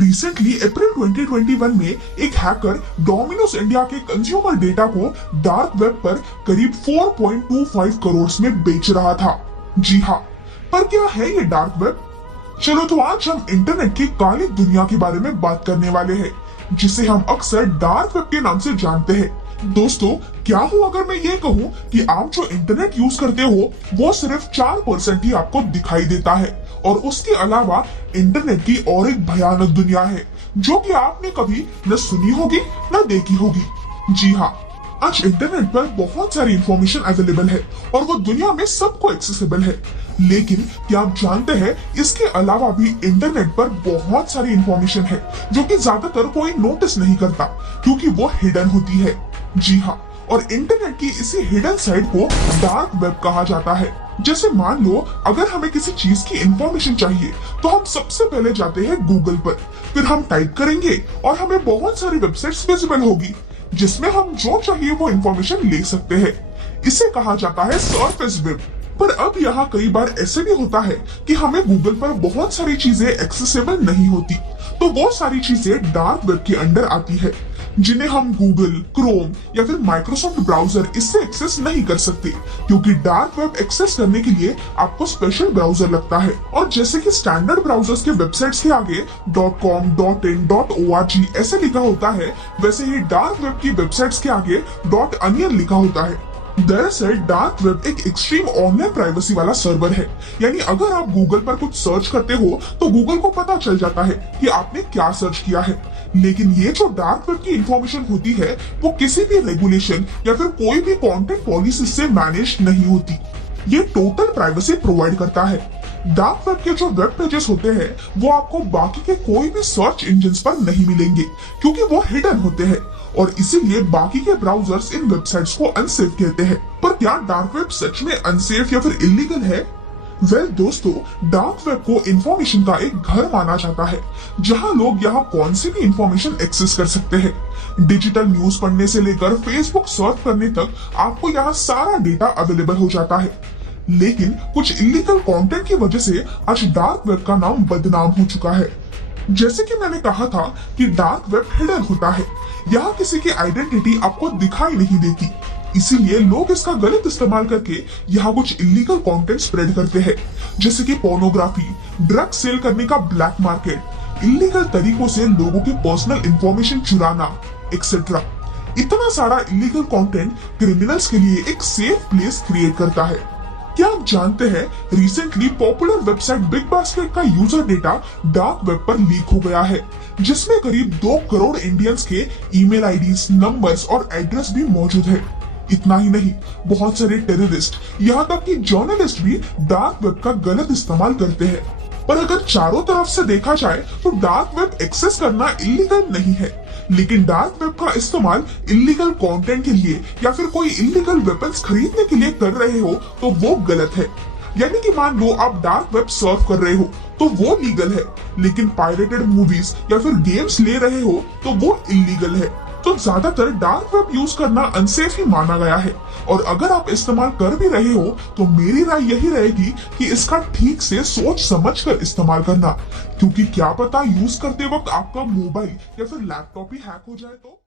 Recently अप्रैल 2021 में एक hacker Domino's India के कंज्यूमर डेटा को डार्क वेब पर करीब 4.25 करोड़ में बेच रहा था। जी हाँ, पर क्या है ये डार्क वेब? चलो तो आज हम इंटरनेट की काली दुनिया के बारे में बात करने वाले हैं, जिसे हम अक्सर डार्क वेब के नाम से जानते हैं। दोस्तों, क्या हो अगर मैं ये कहूँ कि आप जो इंटरनेट यूज करते हो वो सिर्फ 4% ही आपको दिखाई देता है, और उसके अलावा इंटरनेट की और एक भयानक दुनिया है जो कि आपने कभी न सुनी होगी न देखी होगी। जी हाँ, आज इंटरनेट पर बहुत सारी इंफॉर्मेशन अवेलेबल है और वो दुनिया में सबको एक्सेसिबल है। लेकिन क्या आप जानते हैं, इसके अलावा भी इंटरनेट पर बहुत सारी इंफॉर्मेशन है जो कि ज्यादातर कोई नोटिस नहीं करता क्योंकि वो हिडन होती है। जी हाँ, और इंटरनेट की इसी हिडन साइड को डार्क वेब कहा जाता है। जैसे मान लो, अगर हमें किसी चीज की इंफॉर्मेशन चाहिए तो हम सबसे पहले जाते हैं गूगल पर, फिर हम टाइप करेंगे और हमें बहुत सारी वेबसाइट्स विजिबल होगी जिसमें हम जो चाहिए वो इंफॉर्मेशन ले सकते हैं। इसे कहा जाता है सरफेस वेब। पर अब यहाँ कई बार ऐसे भी होता है कि हमें गूगल पर बहुत सारी चीजें एक्सेसिबल नहीं होती, तो वो सारी चीजें डार्क वेब के अंडर आती है जिन्हें हम गूगल, क्रोम या फिर माइक्रोसॉफ्ट ब्राउजर इससे एक्सेस नहीं कर सकते, क्योंकि डार्क वेब एक्सेस करने के लिए आपको स्पेशल ब्राउजर लगता है। और जैसे कि स्टैंडर्ड ब्राउजर्स के वेबसाइट्स के आगे .com, .in, .org ऐसे लिखा होता है, वैसे ही डार्क वेब की वेबसाइट्स के आगे .onion लिखा होता है। दरअसल डार्क वेब एक एक्सट्रीम ऑनलाइन प्राइवेसी वाला सर्वर है, यानी अगर आप गूगल पर कुछ सर्च करते हो तो गूगल को पता चल जाता है कि आपने क्या सर्च किया है। लेकिन ये जो डार्क वेब की इंफॉर्मेशन होती है वो किसी भी रेगुलेशन या फिर कोई भी कंटेंट पॉलिसी से मैनेज नहीं होती। ये टोटल प्राइवेसी प्रोवाइड करता है। डार्क वेब के जो वेब पेजेस होते हैं वो आपको बाकी के कोई भी सर्च इंजिन्स पर नहीं मिलेंगे क्योंकि वो हिडन होते हैं, और इसीलिए बाकी के ब्राउजर्स इन वेबसाइट्स को अनसेफ कहते हैं। पर क्या डार्क वेब सच में अनसेफ या फिर इलीगल है? वेल दोस्तों, डार्क वेब को इंफॉर्मेशन का एक घर माना जाता है जहां लोग यहाँ कौन सी भी इंफॉर्मेशन एक्सेस कर सकते हैं। डिजिटल न्यूज पढ़ने से लेकर फेसबुक सर्फ करने तक आपको यहाँ सारा डेटा अवेलेबल हो जाता है। लेकिन कुछ इलीगल कंटेंट की वजह से आज डार्क वेब का नाम बदनाम हो चुका है। जैसे कि मैंने कहा था कि डार्क वेब हिडन होता है, यहाँ किसी की आइडेंटिटी आपको दिखाई नहीं देती, इसीलिए लोग इसका गलत इस्तेमाल करके यहाँ कुछ इलीगल कंटेंट स्प्रेड करते हैं, जैसे कि पोर्नोग्राफी, ड्रग सेल करने का ब्लैक मार्केट, इलीगल तरीकों से लोगों की पर्सनल इंफॉर्मेशन चुराना एक्सेट्रा। इतना सारा इलीगल कंटेंट क्रिमिनल्स के लिए एक सेफ प्लेस क्रिएट करता है। क्या आप जानते हैं, recently popular website big basket का यूजर डेटा डार्क वेब पर लीक हो गया है, जिसमें करीब 2 करोड़ इंडियंस के ईमेल आईडीज, नंबर्स और एड्रेस भी मौजूद है। इतना ही नहीं, बहुत सारे टेररिस्ट, यहाँ तक कि जर्नलिस्ट भी डार्क वेब का गलत इस्तेमाल करते हैं। पर अगर चारों तरफ से देखा जाए तो डार्क वेब एक्सेस करना इलीगल नहीं है, लेकिन डार्क वेब का इस्तेमाल इलीगल कंटेंट के लिए या फिर कोई इलीगल वेपन्स खरीदने के लिए कर रहे हो तो वो गलत है। यानी कि मान लो आप डार्क वेब सर्फ कर रहे हो तो वो लीगल है, लेकिन पायरेटेड मूवीज या फिर गेम्स ले रहे हो तो वो इलीगल है। तो ज्यादातर डार्क वेब यूज करना अनसेफ ही माना गया है, और अगर आप इस्तेमाल कर भी रहे हो तो मेरी राय यही रहेगी कि इसका ठीक से सोच समझ कर इस्तेमाल करना, क्योंकि क्या पता यूज करते वक्त आपका मोबाइल या फिर लैपटॉप ही हैक हो जाए तो।